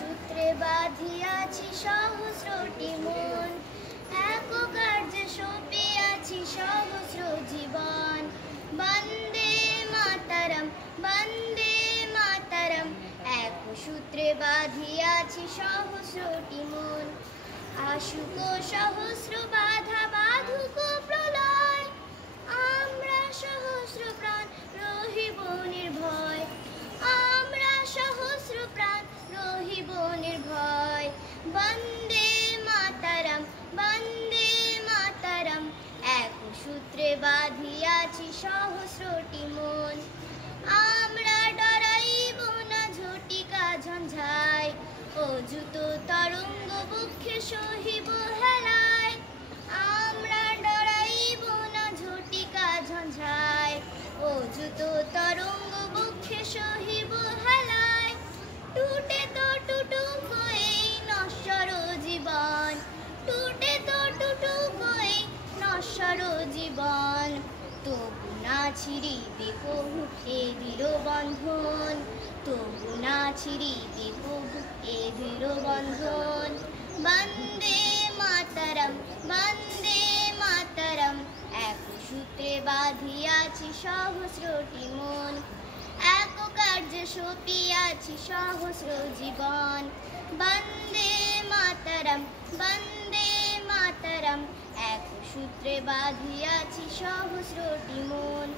সূত্রে বাঁধিয়াছি সহস্রটি মন, এক কার্যে সঁপিয়াছি সহস্র জীবন। বন্দে মাতরম, বন্দে মাতরম, এক সূত্রে বাঁধিয়াছি সহস্রটি মন। আসুক সহস্র বাধা, বাধুক প্রলয়, আমরা সহস্র প্রাণ রহিব নির্ভয়, আমরা সহস্র প্রাণ রহিব নির্ভয়। বন্দে মাতরম, বন্দে মাতরম, এক সূত্রে বাঁধিয়াছি সহস্রটি মন। আমরা ডরাইব না ঝটিকা ঝঞ্ঝায়, অযুত তরঙ্গ বক্ষে সহিব হেলায়। আমরা ডরাইব না ঝটিকা ঝঞ্ঝায়, অযুত তরঙ্গ বক্ষে সহিব হেলায়। টুটে তো টুটুক এই নশ্বর জীবন, টুটে তো টুটুক এই নশ্বর জীবন। তবু না ছিড়িবে কভু এ দৃঢ় বন্ধন, তবু না ছিড়িবে কভু এ দৃঢ় বন্ধন। বন্দে মাতরম, বন্দে মাতরম, এক সূত্রে বাঁধিয়াছি সহস্রটি মন, এক কার্যে সঁপিয়াছি সহস্র জীবন। বন্দে মাতরম, বন্দে মাতরম, এক সূত্রে বাঁধিয়াছি সহস্রটি মন।